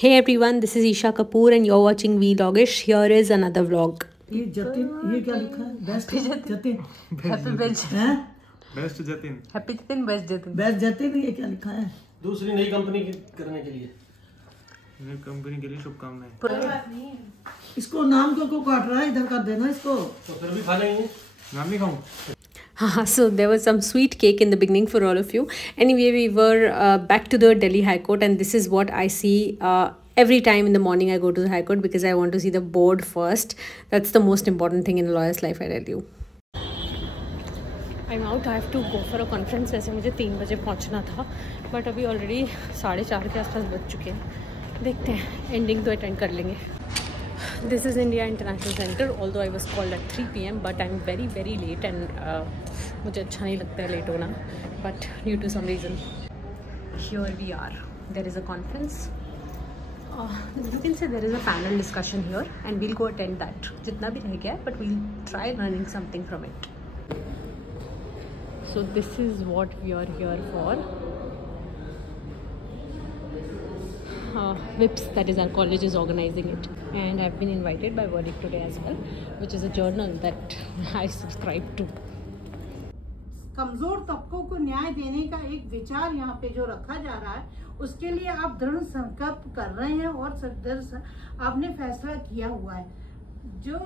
Hey everyone, this is Isha Kapoor and you're watching Vlogish. Here is another vlog. ये जतिन, ये क्या लिखा है? बेस्ट जतिन, हैप्पी बेस्ट हैं? Best Jatin, happy Jatin, best Jatin, best Jatin, ये क्या लिखा है? दूसरी नई कंपनी करने के लिए, नई कंपनी के लिए शुभकामनाएं। इसको नाम क्यों काट रहा है? इधर कर देना इसको। तो फिर भी खा लेंगे। नाम नहीं खाऊं। So there was some sweet cake in the beginning for all of you. Anyway, we were back to the Delhi High Court, and this is what I see every time in the morning I go to the High Court because I want to see the board first. That's the most important thing in a lawyer's life, I tell you. I'm out. I have to go for a conference. वैसे मुझे 3 बजे पहुंचना था, but अभी already 4:30 के आसपास बज चुके हैं। देखते हैं, एंडिंग तो अटेंड कर लेंगे। This is India International Center, although I was called at 3 PM, but I'm very late and मुझे अच्छा नहीं लगता है लेट होना, but due to some reason, here we are. There is a conference. You can say there is a panel discussion here, and we'll go attend that. जितना भी रह गया, but we'll try learning something from it. So this is what we are here for. WIPS, that is our college, is organizing it, and I've been invited by Verdict Today as well, which is a journal that I subscribe to. कमजोर तबकों को न्याय देने का एक विचार यहाँ पे जो रखा जा रहा है, उसके लिए आप दृढ़ संकल्प कर रहे हैं और आपने फैसला किया हुआ है। जो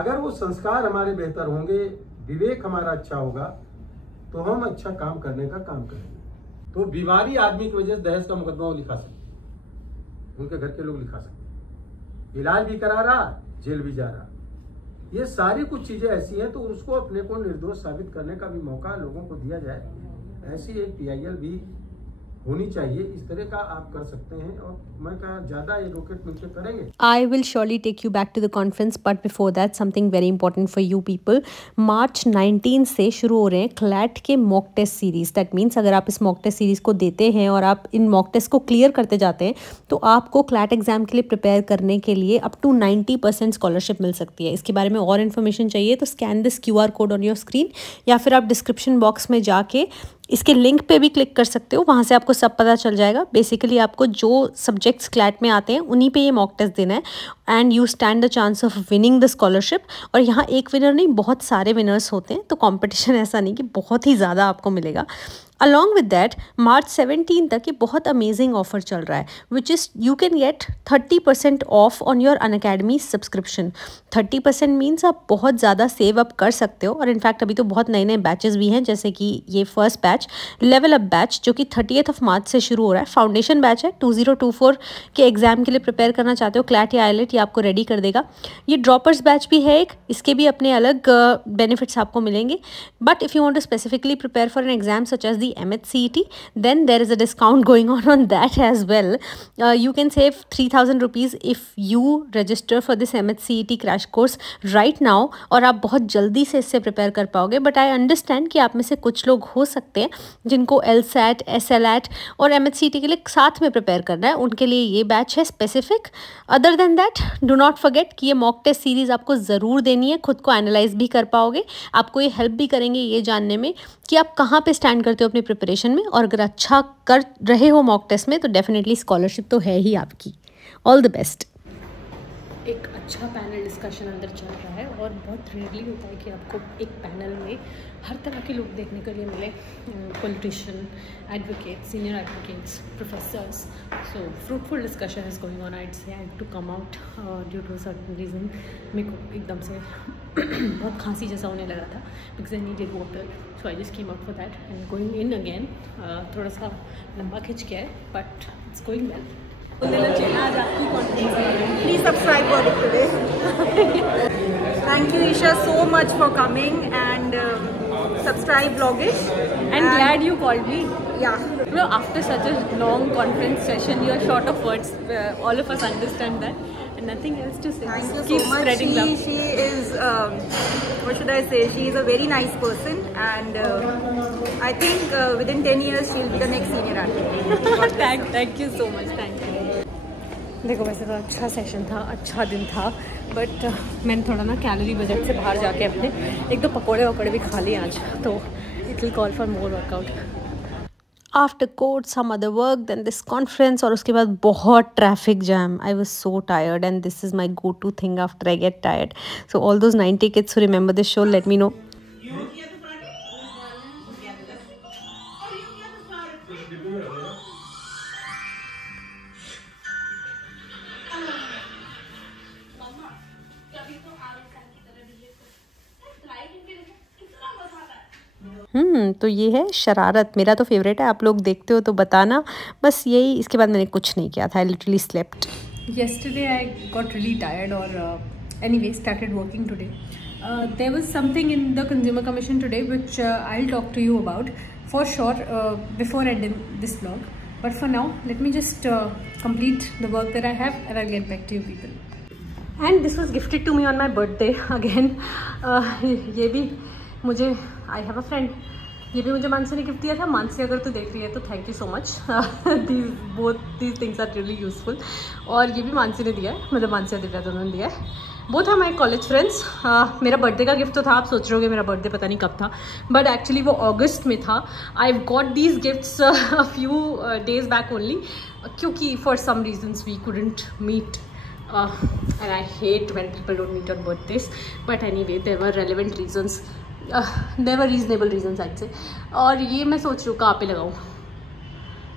अगर वो संस्कार हमारे बेहतर होंगे, विवेक हमारा अच्छा होगा, तो हम अच्छा काम करने का काम करेंगे। तो बीमारी आदमी की वजह से दहेज का मुकदमा वो लिखा सकते, उनके घर के लोग लिखा सकते, इलाज भी करा रहा, जेल भी जा रहा। ये सारी कुछ चीजें ऐसी हैं, तो उसको अपने को निर्दोष साबित करने का भी मौका लोगों को दिया जाए। ऐसी एक PIL भी होनी चाहिए। इस तरह का आप कर सकते हैं, और मैं कहा ज्यादा एडवोकेट मिलकर करेंगे। I will surely take you back to the conference, but before that something very important for you people. March 19 से शुरू हो रहे हैं CLAT के mock test series. That means अगर आप इस मॉक टेस्ट सीरीज को देते हैं और आप इन मॉक टेस्ट को क्लियर करते जाते हैं, तो आपको CLAT एग्जाम के लिए प्रिपेयर करने के लिए अप टू 90% स्कॉलरशिप मिल सकती है। इसके बारे में और इन्फॉर्मेशन चाहिए तो scan this QR code on your screen, या फिर आप डिस्क्रिप्शन बॉक्स में जाके इसके लिंक पे भी क्लिक कर सकते हो। वहाँ से आपको सब पता चल जाएगा। बेसिकली आपको जो सब्जेक्ट्स CLAT में आते हैं उन्हीं पे ये मॉक टेस्ट देना है, and you stand the chance of winning the scholarship. और यहाँ एक विनर नहीं, बहुत सारे विनर्स होते हैं, तो कंपटीशन ऐसा नहीं कि बहुत ही ज़्यादा आपको मिलेगा। अलॉन्ग विद दैट March 17 तक ये बहुत अमेजिंग ऑफर चल रहा है, which is you can get 30% of on your Unacademy subscription. 30% means आप बहुत ज़्यादा सेव अप कर सकते हो। और इनफैक्ट अभी तो बहुत नए नए बैचेस भी हैं, जैसे कि ये first batch level up batch जो कि 30 मार्च से शुरू हो रहा है। फाउंडेशन बैच है, 2024 के एग्जाम के लिए प्रिपेयर करना चाहते हो, CLAT या IELTS, ये आपको रेडी कर देगा। ये ड्रॉपर्स बैच भी है एक, इसके भी अपने अलग बेनिफिट्स आपको मिलेंगे। But if you want to specifically prepare for an exam such as MHCET, then there is a discount going on that as well. You can save 3,000 rupees if you register for this MHCET crash course right now, और आप बहुत जल्दी से इससे prepare कर पाओगे। But I understand कि आप में से कुछ लोग हो सकते हैं जिनको LSAT, SLAT और MHCET के लिए साथ में प्रिपेयर करना है, उनके लिए ये बैच है specific. Other than that, do not forget कि ये मॉक टेस्ट सीरीज़ आपको ज़रूर देनी है, खुद को एनालाइज भी कर पाओगे, आपको ये हेल्प भी करेंगे ये जानने में कि आप कहाँ पे स्टैंड करते हो अपनी प्रिपरेशन में। और अगर अच्छा कर रहे हो मॉक टेस्ट में तो डेफिनेटली स्कॉलरशिप तो है ही आपकी। All the best. एक अच्छा पैनल डिस्कशन अंदर चल रहा है, और बहुत रेयरली होता है कि आपको एक पैनल में हर तरह के लोग देखने के लिए मिले। Politician, advocates, senior advocates, professors. So fruitful discussion is going on. I say I have to come out due to certain reason. मेरे को एकदम से बहुत खांसी जैसा होने लगा था, because I needed water, so I just came out for that and going in again. थोड़ा सा लंबा खिंच गया है, but it's going well. Please subscribe Verdict Today. Thank you Isha so much for coming, and subscribe Vlogish. And glad you called me. Yeah. No, after such a long conference session, you are short of words. All of us understand that, and nothing else to say. Thank you Keep so much. spreading love. She is, what should I say? She is a very nice person, and I think within 10 years she will be the next senior advocate. Thank you so much. Thank you. देखो वैसे तो अच्छा session था, अच्छा दिन था, but मैंने थोड़ा ना कैलोरी बजट से बाहर जाके अपने एक दो पकोड़े वकोड़े भी खा लिए आज, तो it will call for more workout. After court some other work then this conference, और उसके बाद बहुत traffic jam. I was so tired and this is my go to thing after I get tired. So all those 90 kids who remember this show, let me know. तो ये है शरारत. मेरा तो फेवरेट है. आप लोग देखते हो तो बताना. बस यही, इसके बाद मैंने कुछ नहीं किया था. I literally slept. Yesterday I got really tired, or anyway started working today. There was something in the Consumer Commission today which I'll talk to you about for sure before ending this vlog. But for now, let me just complete the work that I have and I'll get back to you people. And this was gifted to me on my birthday again. ये भी मुझे, I have a friend, ये भी मुझे मानसी ने gift दिया था. मानसी अगर तू देख रही है तो thank you so much. These things are really useful. और ये भी मानसी ने दिया है, मतलब मानसी और दिव्या दोनों ने दिया है. Both are my college friends. मेरा बर्थडे का गिफ्ट तो था. आप सोच रहे होगे मेरा बर्थडे पता नहीं कब था, बट एक्चुअली वो अगस्त में था. I got these gifts a few days back only, क्योंकि for some reasons we couldn't meet. And I hate when people don't meet on birthdays, but anyway there were relevant reasons, there were reasonable reasons I'd say. और ये मैं सोच रही हूँ कहाँ पे लगाऊँ.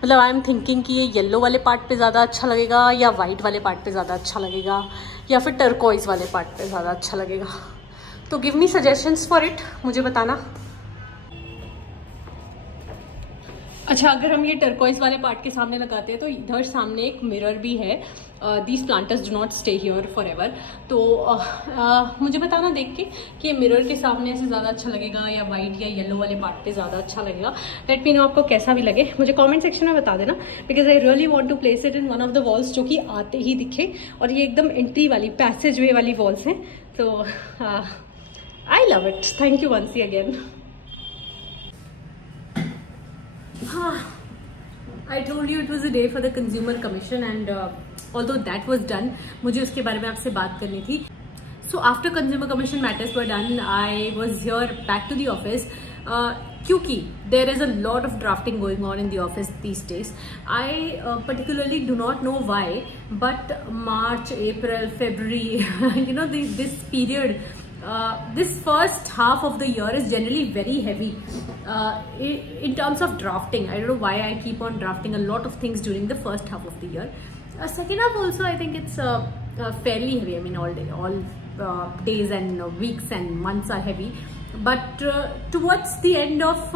मतलब आई एम थिंकिंग कि ये येलो वाले पार्ट पे ज़्यादा अच्छा लगेगा या वाइट वाले पार्ट पे ज़्यादा अच्छा लगेगा या फिर टर्कोइज वाले पार्ट पे ज़्यादा अच्छा लगेगा. तो give me suggestions for it, मुझे बताना. अच्छा, अगर हम ये टर्कोइज वाले पार्ट के सामने लगाते हैं तो इधर सामने एक मिरर भी है. These planters do not stay here for ever. तो मुझे बताना देख के कि ये मिरर के सामने ऐसे ज़्यादा अच्छा लगेगा या वाइट या येलो वाले पार्ट पे ज़्यादा अच्छा लगेगा. लेट मी नो आपको कैसा भी लगे. मुझे कमेंट सेक्शन में बता देना, because I really want to place it in one of the walls जो कि आते ही दिखे. और ये एकदम एंट्री वाली पैसेज वे वाली वॉल्स हैं. तो I love it. Thank you once again. I told you it was a day for the Consumer Commission, and although that was done, मुझे उसके बारे में आपसे बात करनी थी. So after Consumer Commission matters were done, I was here back to the office. क्योंकि there is a lot of drafting going on in the office these days. I particularly do not know why, but March, April, February, you know, this period. This first half of the year is generally very heavy in terms of drafting. I don't know why I keep on drafting a lot of things during the first half of the year. Second half also I think it's fairly heavy. I mean all days and weeks and months are heavy. But towards the end of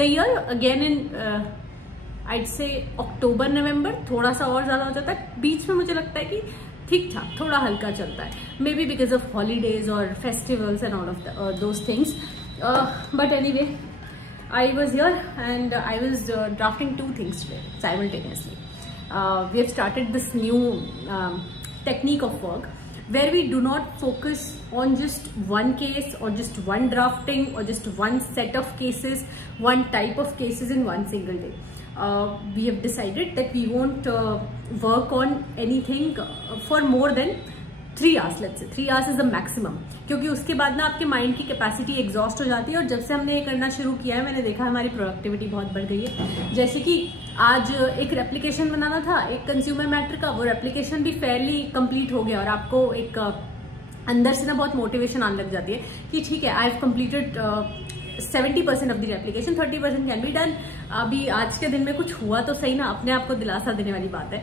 the year, again in I'd say October, November, थोड़ा सा और ज़्यादा हो जाता है. बीच में मुझे लगता है कि ठीक ठाक थोड़ा हल्का चलता है. Maybe because of holidays और festivals and all of those things. But anyway, I was here and I was drafting 2 things simultaneously. We have started this new technique of work where we do not focus on just one case or just one drafting or just one set of cases, one type of cases in one single day. We have decided that we won't work on anything for more than 3 hours. Let's say 3 hours is the maximum, क्योंकि उसके बाद ना आपके mind की capacity exhaust हो जाती है. और जब से हमने ये करना शुरू किया है, मैंने देखा हमारी प्रोडक्टिविटी बहुत बढ़ गई है. जैसे कि आज एक रेप्लिकेशन बनाना था एक कंज्यूमर मैटर का, वो रेप्लिकेशन भी फेयरली कंप्लीट हो गया. और आपको एक अंदर से ना बहुत मोटिवेशन आने लग जाती है कि ठीक है, I have completed 70% of the replication, 30% can be done. अभी आज के दिन में कुछ हुआ तो सही ना, अपने आप को दिलासा देने वाली बात है.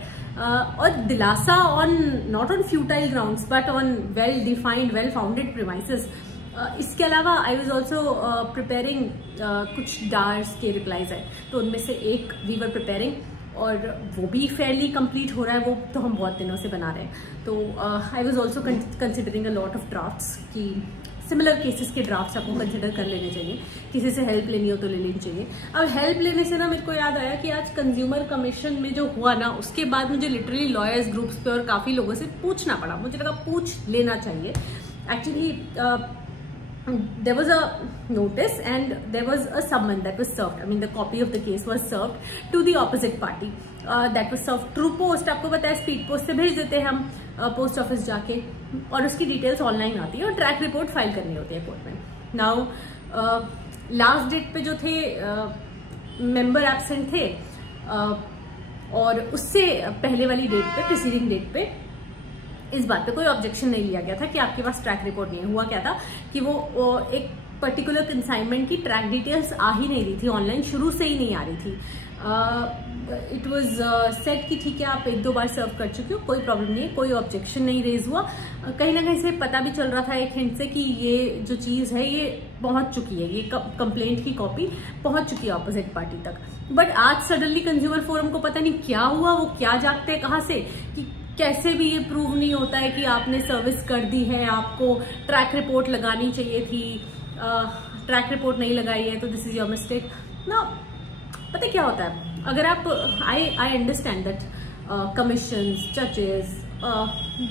और दिलासा on not on futile grounds but on well defined, well founded premises. इसके अलावा आई वॉज ऑल्सो प्रिपेयरिंग कुछ डार्स के रिप्लाईज है, तो उनमें से एक वी वर प्रिपेयरिंग और वो भी फेयरली कंप्लीट हो रहा है. वो तो हम बहुत दिनों से बना रहे हैं. तो I was also considering a lot of drafts की सिमिलर केसेस के ड्राफ्ट्स आपको कंसिडर कर लेने चाहिए. किसी से हेल्प लेनी हो तो ले लेनी चाहिए. अब हेल्प लेने से ना मेरे को याद आया कि आज कंज्यूमर कमीशन में जो हुआ ना, उसके बाद मुझे लिटरली लॉयर्स ग्रुप्स पे और काफ़ी लोगों से पूछना पड़ा. मुझे लगा पूछ लेना चाहिए. Actually there was a notice and there was a summon that was served. I mean the copy of the case was served to the opposite party. That was served through post. आपको पता है speed post से भेज देते हैं हम post office जाके, और उसकी डिटेल्स ऑनलाइन आती है और ट्रैक रिपोर्ट फाइल करनी होती है कोर्ट में. नाउ लास्ट डेट पे जो थे मेंबर एब्सेंट थे और उससे पहले वाली डेट पे, प्रीसीडिंग डेट पे इस बात पे कोई ऑब्जेक्शन नहीं लिया गया था कि आपके पास ट्रैक रिपोर्ट नहीं है। हुआ क्या था कि वो एक पर्टिकुलर कंसाइनमेंट की ट्रैक डिटेल्स आ ही नहीं रही थी, ऑनलाइन शुरू से ही नहीं आ रही थी। इट वॉज सेट कि ठीक है आप 1-2 बार सर्व कर चुके हो, कोई प्रॉब्लम नहीं है, कोई ऑब्जेक्शन नहीं रेज हुआ। कहीं ना कहीं से पता भी चल रहा था एक हिंट से कि ये जो चीज़ है ये पहुंच चुकी है, ये कंप्लेंट की कॉपी पहुंच चुकी है ऑपोजिट पार्टी तक। बट आज सडनली कंज्यूमर फोरम को पता नहीं क्या हुआ, वो क्या जागते हैं कहाँ से कि कैसे भी ये प्रूव नहीं होता है कि आपने सर्विस कर दी है, आपको ट्रैक रिपोर्ट लगानी चाहिए थी, ट्रैक रिपोर्ट नहीं लगाई है तो दिस इज योर मिस्टेक ना। पता क्या होता है, अगर आप आई अंडरस्टैंड दैट कमिशंस, जजेस,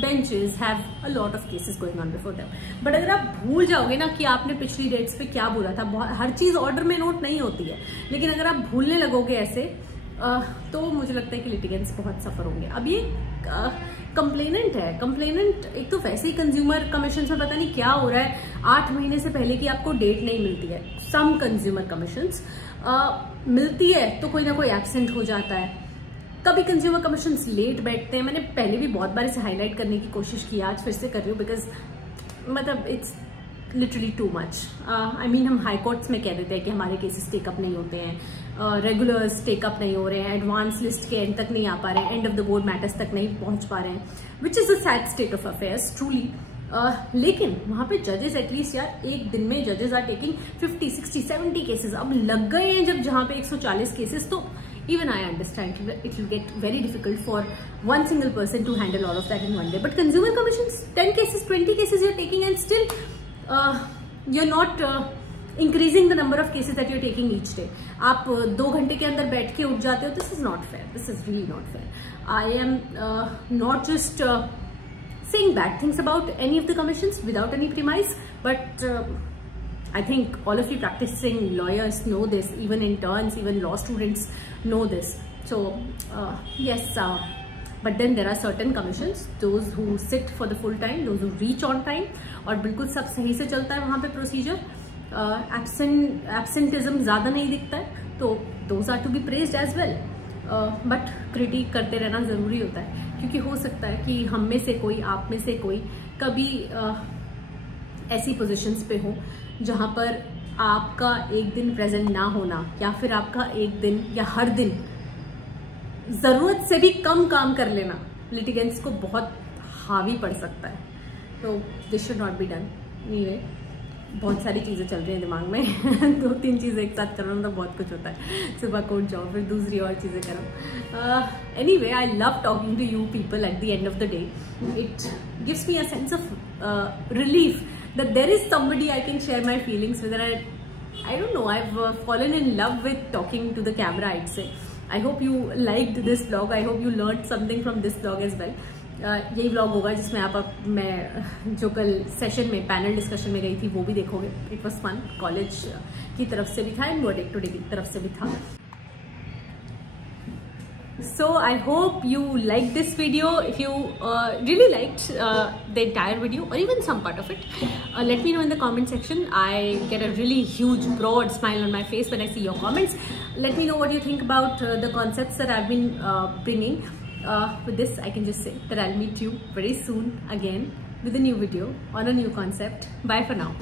benches have a lot of cases going on before them, but अगर आप भूल जाओगे ना कि आपने पिछली डेट्स पे क्या बोला था, हर चीज ऑर्डर में नोट नहीं होती है, लेकिन अगर आप भूलने लगोगे ऐसे तो मुझे लगता है कि लिटिगेंट्स बहुत सफर होंगे। अब ये कंप्लेनेंट है, कंप्लेनेंट एक तो वैसे ही कंज्यूमर कमीशन में पता नहीं क्या हो रहा है, 8 महीने से पहले की आपको डेट नहीं मिलती है। सम कंज्यूमर कमीशंस मिलती है तो कोई ना कोई एब्सेंट हो जाता है, कभी कंज्यूमर कमीशंस लेट बैठते हैं। मैंने पहले भी बहुत बार इसे हाईलाइट करने की कोशिश की, आज फिर से कर रही हूँ बिकॉज मतलब it's literally too much. I mean हम हाई कोर्ट्स में कह देते हैं कि हमारे केसेस टेकअप नहीं होते हैं, रेगुलर्स टेकअप नहीं हो रहे हैं, एडवांस लिस्ट के एंड तक नहीं आ पा रहे हैं, and of the board matters तक नहीं पहुंच पा रहे हैं, which is a sad state of affairs truly. लेकिन वहां पे जजेस एटलीस्ट यार एक दिन में जजेस आर टेकिंग 50, 60, 70 केसेस। अब लग गए हैं जब जहां पे 140 केसेस, तो even I understand it will get very difficult for one single person to handle all of that in one day. But consumer commissions, 10 cases, 20 cases you're taking and still you're not increasing the number of cases that you're taking each day. आप 2 घंटे के अंदर बैठ के उठ जाते हो, this is not fair. This is really not fair. I am not just saying bad things about any of the commissions without any premise, but I think all of you practicing lawyers know this, even interns, even law students know this. So yes, but then there are certain commissions, those who sit for the full time, those who reach on time, और बिल्कुल सब सही से चलता है वहाँ पे procedure, absenteeism ज़्यादा नहीं दिखता है, तो those are to be praised as well. But critic करते रहना ज़रूरी होता है, क्योंकि हो सकता है कि हम में से कोई, आप में से कोई कभी ऐसी पोजीशंस पे हो जहाँ पर आपका एक दिन प्रेजेंट ना होना, या फिर आपका एक दिन या हर दिन ज़रूरत से भी कम काम कर लेना लिटिगेंट्स को बहुत हावी पड़ सकता है। तो this should not be done. Anyway, बहुत सारी चीज़ें चल रही हैं दिमाग में 2-3 चीज़ें एक साथ करना तो बहुत कुछ होता है, सुबह कोर्ट जाओ फिर दूसरी और चीज़ें करो। Anyway, I love talking to you people at the end of the day. It gives me a sense of relief that there is somebody I can share my feelings with, and I don't know, I've fallen in love with talking to the camera, I'd say. I hope you liked this vlog. I hope you learned something from this vlog as well. यही vlog होगा जिसमें मैं जो कल session में panel discussion में गई थी वो भी देखोगे। इट वॉज फन, कॉलेज की तरफ से भी था एंड वर्डिक्ट टुडे की तरफ से भी था। So I hope you liked this video. If you really liked the entire video or even some part of it, let me know in the comment section. I get a really huge broad smile on my face when I see your comments. Let me know what you think about the concepts that I've been bringing. With this, I can just say that I'll meet you very soon again with a new video on a new concept. Bye for now.